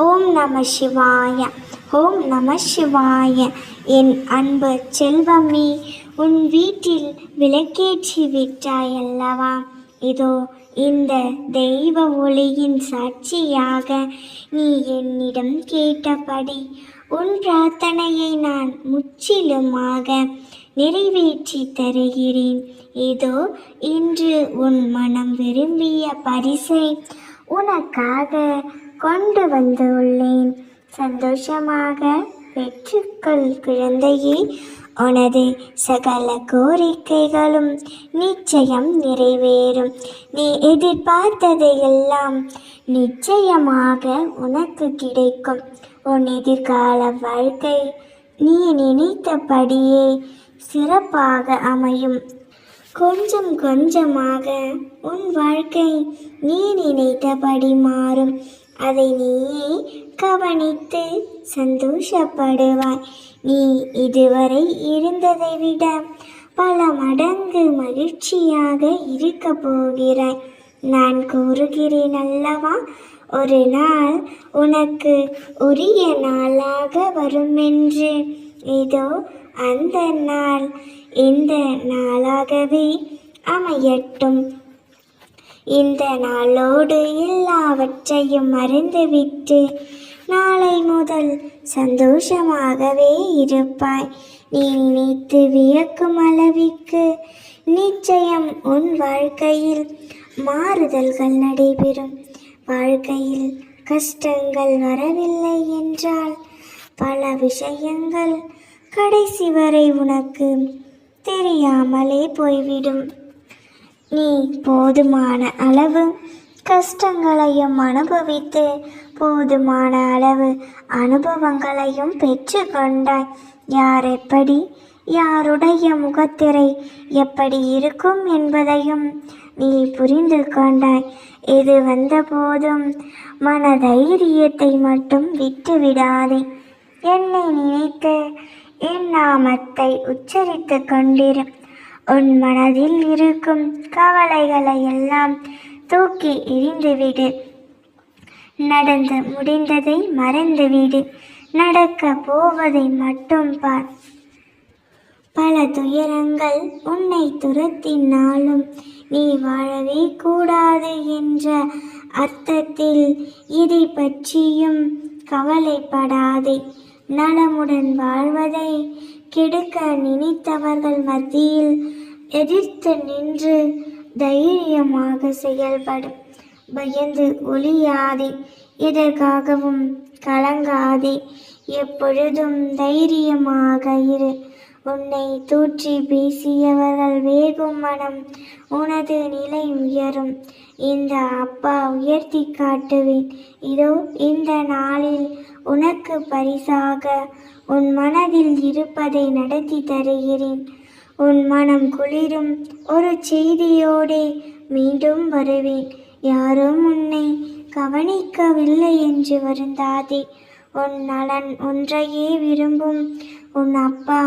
ஓம் நம சிவாய ஓம் நம சிவாய. என் அன்பு செல்வமே உன் வீட்டில் விளக்கேற்றி விட்டாய் அல்லவா? இதோ இந்த தெய்வ ஒளியின் சாட்சியாக நீ என்னிடம் கேட்டபடி உன் பிரார்த்தனையை நான் முற்றிலுமாக நிறைவேற்றி தருகிறேன். இதோ இன்று உன் மனம் விரும்பிய பரிசை உனக்காக கொண்டு வந்துள்ளேன். சந்தோஷமாக பெற்றுக்கொள் குழந்தையே. உனது சகல கோரிக்கைகளும் நிச்சயம் நிறைவேறும். நீ எதிர்பார்த்ததையெல்லாம் நிச்சயமாக உனக்கு கிடைக்கும். உன் எதிர்கால வாழ்க்கை நீ நினைத்தபடியே சிறப்பாக அமையும். கொஞ்சம் கொஞ்சமாக உன் வாழ்க்கை நீ நினைத்தபடி மாறும். அதை நீயே கவனித்து சந்தோஷப்படுவாய். நீ இதுவரை இருந்ததை விட பல மடங்கு மகிழ்ச்சியாக இருக்க போகிறாய். நான் கூறுகிறேன் அல்லவா? ஒரு நாள் உனக்கு உரிய நாளாக வருமென்று. இதோ அந்த நாள். இந்த நாளாகவே அமையட்டும். இந்த நாளோடு எல்லாவற்றையும் மறந்துவிட்டு நாளை முதல் சந்தோஷமாகவே இருப்பாய். நீ நினைத்து வியக்கும் அளவிற்கு நிச்சயம் உன் வாழ்க்கையில் மாறுதல்கள் நடைபெறும். வாழ்க்கையில் கஷ்டங்கள் வரவில்லை என்றால் பல விஷயங்கள் கடைசி வரை உனக்கு தெரியாமலே போய்விடும். நீ போதுமான அளவு கஷ்டங்களையும் அனுபவித்து போதுமான அளவு அனுபவங்களையும் பெற்றுக்கொண்டாய். யார் எப்படி யாருடைய முகத்திரை எப்படி இருக்கும் என்பதையும் நீ புரிந்து கொண்டாய். இது வந்த போதும் மன தைரியத்தை மட்டும் விட்டுவிடாதே. என்னை நினைத்து என் நாமத்தை உச்சரித்து கொண்டிரு. உன் மனதில் இருக்கும் கவலைகளை எல்லாம் தூக்கி எறிந்துவிடு. நடந்து முடிந்ததை மறந்துவிடு. நடக்க போவதை மட்டும் பார். பல துயரங்கள் உன்னை துரத்தினாலும் நீ வாழவே கூடாது என்ற அர்த்தத்தில் இதை பற்றியும் கவலைப்படாதே. நலமுடன் வாழ்வதை கெடுக்க நினைத்தவர்கள் மத்தியில் எதிர்த்து நின்று தைரியமாக செயல்படும் பயந்து ஒளியாதே எதற்காகவும் கலங்காதே. எப்பொழுதும் தைரியமாக இரு. உன்னை தூற்றி பேசியவர்கள் வேகும் மனம் உனது நிலை உயரும். இந்த அப்பா உயர்த்தி காட்டுவேன். இதோ இந்த நாளில் உனக்கு பரிசாக உன் மனதில் இருப்பதை நடத்தி தருகிறேன். உன் மனம் குளிரும் ஒரு செய்தியோடே மீண்டும் வருவேன். யாரும் உன்னை கவனிக்கவில்லை என்று வருந்தாதே. உன் நலன் ஒன்றையே விரும்பும் உன் அப்பா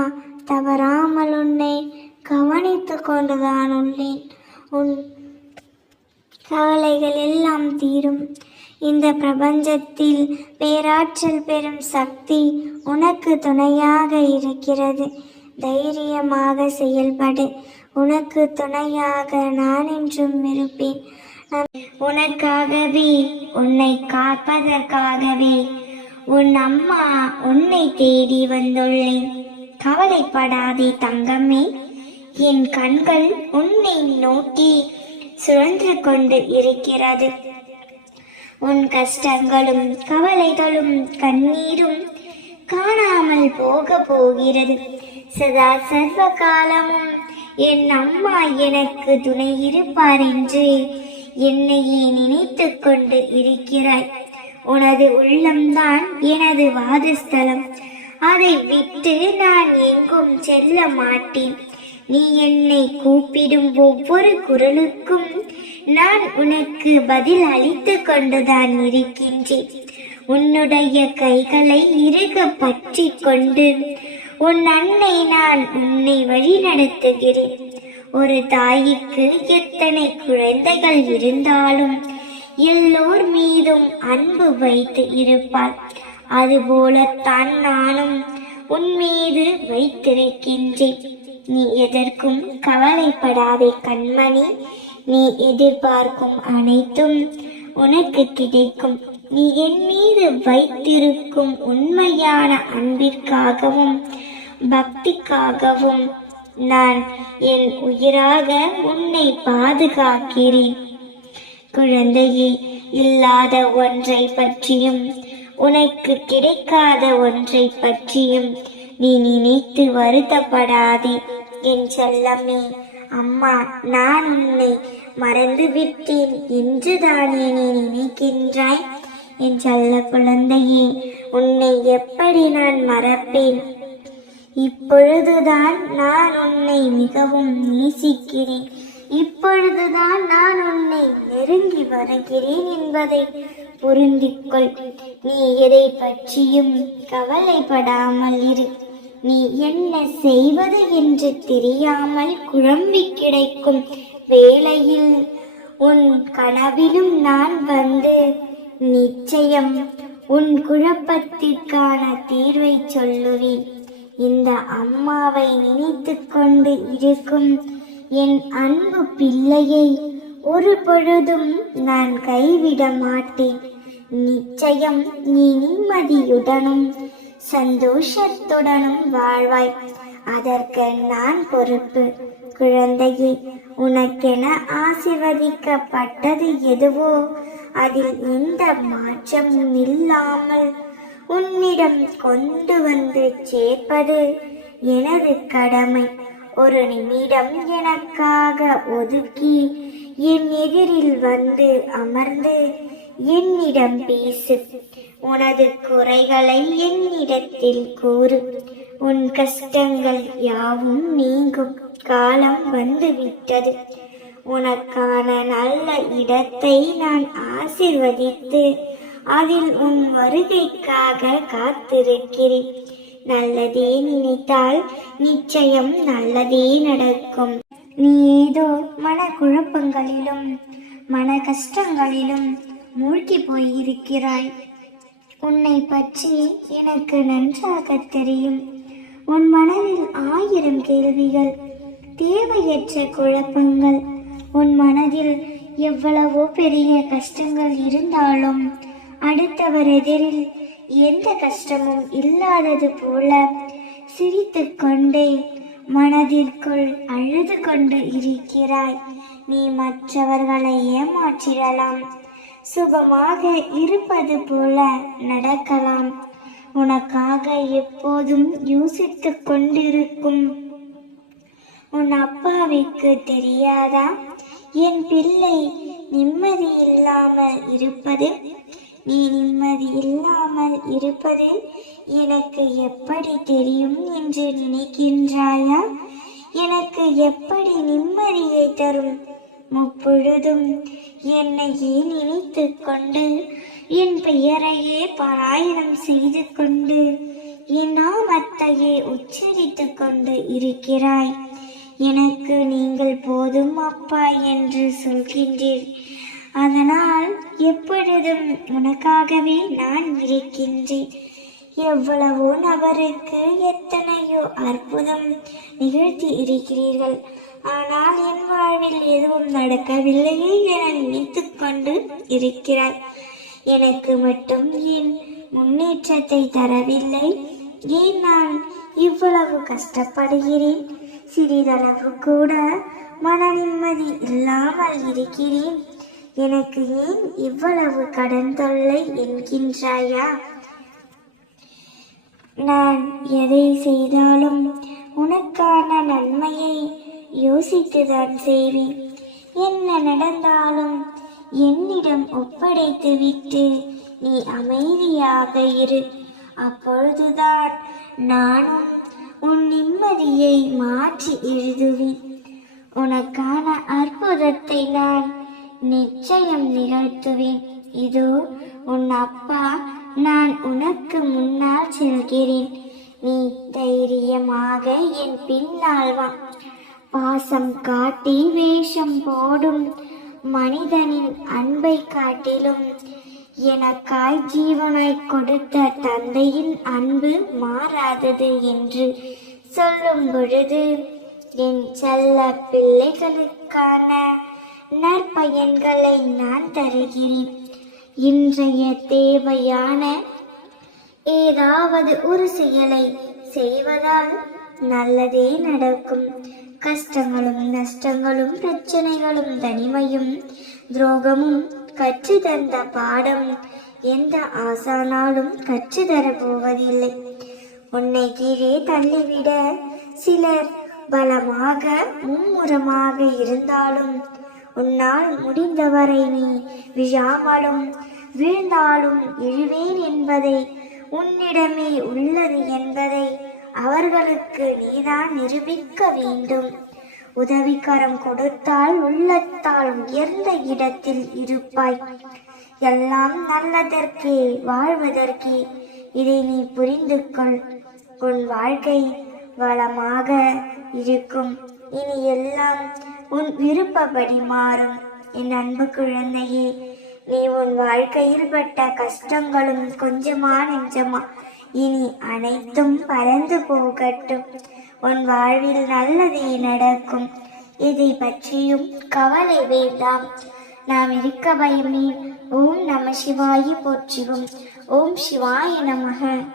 தவறாமல் உன்னை கவனித்து கொண்டுதான் உள்ளேன். உன் கவலைகள் எல்லாம் தீரும். இந்த பிரபஞ்சத்தில் பேராற்றல் பெறும் சக்தி உனக்கு துணையாக இருக்கிறது. தைரியமாக செயல்படு. உனக்கு துணையாக நான் என்றும் இருப்பேன். உனக்காகவே உன்னை காப்பதற்காகவே உன் அம்மா உன்னை தேடி வந்துள்ளேன். கவலைப்படாதே தங்கமே. என் கண்கள் உன்னை நோக்கி சுழன்று கொண்டு இருக்கிறது. உன் கஷ்டங்களும் கவலைகளும் கண்ணீரும் காணாமல் போக போகிறது. சதா சர்வ காலமும் என் அம்மா எனக்கு துணை இருப்பார் என்று என்னையே நினைத்து கொண்டு இருக்கிறாய். உனது உள்ளம்தான் எனது வாதஸ்தலம். அதை விட்டு நான் எங்கும் செல்ல மாட்டேன். நீ என்னை கூப்பிடும் ஒவ்வொரு குரலுக்கும் நான் உனக்கு பதில் அளித்து கொண்டுதான் இருக்கின்றேன். உன்னுடைய கைகளை இறுக பற்றி கொண்டு உன் அன்னை நான் உன்னை வழி நடத்துகிறேன். ஒரு தாய்க்கு எத்தனை குழந்தைகள் இருந்தாலும் எல்லோர் மீதும் அன்பு வைத்து இருப்பாள். அதுபோலத்தான் நானும் உன் மீது வைத்திருக்கின்றேன். நீ எதற்கும் கவலைப்படாதே கண்மணி. நீ எதிர்பார்க்கும் அனைத்தும் உனக்கு கிடைக்கும். நீ என் மீது வைத்திருக்கும் உண்மையான அன்பிற்காகவும் பக்திக்காகவும் நான் என் உயிராக உன்னை பாதுகாக்கிறேன். குழந்தையே இல்லாத ஒன்றை பற்றியும் உனக்கு கிடைக்காத ஒன்றை பற்றியும் நீ நினைத்து வருத்தப்படாதே என் செல்லமே. அம்மா நான் உன்னை மறந்து விட்டேன் என்று தானே நீ நினைக்கின்றாய்? என் செல்ல குழந்தையே உன்னை எப்படி நான் மறப்பேன்? இப்பொழுதுதான் நான் உன்னை மிகவும் நேசிக்கிறேன். இப்பொழுதுதான் நான் உன்னை நெருங்கி வருகிறேன் என்பதை புரிந்திக்கொள் நீ எதை பற்றியும் கவலைப்படாமல் இரு. நீ என்ன செய்வது என்று தெரியாமல் குழம்பி கிடைக்கும் வேளையில் உன் கனவிலும் நான் வந்து நிச்சயம் உன் குழப்பத்திற்கான தீர்வை சொல்லுவேன். இந்த அம்மாவை நினைத்து கொண்டு இருக்கும் என் அன்பு பிள்ளையை ஒரு பொழுதும் நான் கைவிட மாட்டேன். நிச்சயம் நீ நிம்மதியுடனும் சந்தோஷத்துடனும் வாழ்வாய். அதற்கு நான் பொறுப்பு. குழந்தையே உனக்கென ஆசிர்வதிக்கப்பட்டது எதுவோ? அதில் எந்த மாற்றமும் இல்லாமல் உன்னிடம் கொண்டு வந்து சேர்ப்பது எனது கடமை. ஒரு நிமிடம் எனக்காக ஒதுக்கி என் எதிரில் வந்து அமர்ந்து என்னிடம் பேசு. உனது குறைகளை என்னிடத்தில் கூறு. உன் கஷ்டங்கள் யாவும் நீங்கும். காலம் வந்துவிட்டது. உனக்கான நல்ல இடத்தை நான் ஆசிர்வதித்து அதில் உன் வருகைக்காக காத்திருக்கிறேன். நல்லதே நினைத்தால் நிச்சயம் நல்லதே நடக்கும். நீ ஏதோ மனக்குழப்பங்களிலும் மன கஷ்டங்களிலும் மூழ்கி போயிருக்கிறாய். உன்னை பற்றி எனக்கு நன்றாக தெரியும். உன் மனதில் ஆயிரம் கேள்விகள் தேவையற்ற குழப்பங்கள். உன் மனதில் எவ்வளவோ பெரிய கஷ்டங்கள் இருந்தாலும் அடுத்தவர் எதிரில் எந்த கஷ்டமும் இல்லாதது போல சிரித்து கொண்டே மனதிற்குள் அழுது கொண்டு இருக்கிறாய். நீ மற்றவர்களை ஏமாற்றிடலாம். சுகமாக இருப்பது போல நடக்கலாம். உனக்காக எப்போதும் யோசித்துக் கொண்டிருக்கும். உன் அப்பாவிற்கு தெரியாதா? என் பிள்ளை நிம்மதி இல்லாமல் இருப்பது? நீ நிம்மதி இல்லாமல் இருப்பது எனக்கு எப்படி தெரியும் என்று நினைக்கின்றாயா? எனக்கு எப்படி நிம்மதியை தரும்? முப்பொழுதும் என்னையே நினைத்து கொண்டு என் பெயரையே பாராயணம் செய்து கொண்டு என் நாமத்தையே உச்சரித்து கொண்டு இருக்கிறாய். எனக்கு நீங்கள் போதும் அப்பா என்று சொல்கின்றீர் அதனால் எப்பொழுதும் உனக்காகவே நான் இருக்கின்றேன். எவ்வளவோ நபருக்கு எத்தனையோ அற்புதம் நிகழ்த்தி இருக்கிறீர்கள். ஆனால் என் வாழ்வில் எதுவும் நடக்கவில்லையே என நினைத்து கொண்டு இருக்கிறாய். எனக்கு மட்டும் ஏன் முன்னேற்றத்தை தரவில்லை? ஏன் நான் இவ்வளவு கஷ்டப்படுகிறேன்? சிறிதளவு கூட மன நிம்மதி இல்லாமல் இருக்கிறேன். எனக்கு ஏன் இவ்வளவு கடன் தொல்லை என்கின்றாயா? நான் எதை செய்தாலும் உனக்கான நன்மையை யோசித்துதான் செய்வேன். என்ன நடந்தாலும் என்னிடம் ஒப்படைத்து விட்டு நீ அமைதியாக இரு. அப்பொழுதுதான் நானும் உன் நிம்மதியை மாற்றி எழுதுவேன். உனக்கான அற்புதத்தை நான் நிச்சயம் நிகழ்த்துவேன். இதோ உன் அப்பா நான் உனக்கு முன்னால் செல்கிறேன். நீ தைரியமாக என் பின்னால் வா. பாசம் காட்டி வேஷம் போடும் மனிதனின் அன்பை காட்டிலும் எனக்காய் ஜீவனாய் கொடுத்த தந்தையின் அன்பு மாறாதது என்று சொல்லும் பொழுது என் செல்ல பிள்ளைகளுக்கான நற்பயன்களை நான் தருகிறேன். இன்றைய தேவையான ஏதாவது ஒரு செயலை செய்வதால் நல்லதே நடக்கும். கஷ்டங்களும் நஷ்டங்களும் பிரச்சனைகளும் தனிமையும் துரோகமும் கற்று தந்த பாடம் எந்த ஆசானாலும் கற்று தரப்போவதில்லை உன்னை கீழே தள்ளிவிட சிலர் பலமாக மும்முரமாக இருந்தாலும் உன்னால் முடிந்தவரை நீ விழாமலும் வீழ்ந்தாலும் எழுவேன் என்பதை உன்னிடமே உள்ளது என்பதை அவர்களுக்கு நீதான் நிரூபிக்க வேண்டும். உதவிக்கரம் கொடுத்தால் உள்ளத்தால் உயர்ந்த இடத்தில் இருப்பாய். எல்லாம் நல்லதற்கே வாழ்வதற்கே. இதை நீ புரிந்து கொள். உன் வாழ்க்கை வளமாக இருக்கும். இனி எல்லாம் உன் விருப்பப்படி மாறும். என் அன்பு குழந்தையே நீ உன் வாழ்க்கையில் பட்ட கஷ்டங்களும் கொஞ்சமா நெஞ்சமா இனி அனைத்தும் பறந்து போகட்டும். உன் வாழ்வில் நல்லதே நடக்கும். இதை பற்றியும் கவலை வேண்டாம். நாம் இருக்க பயமே. ஓம் நம சிவாயி போற்றிவோம். ஓம் சிவாய நமக.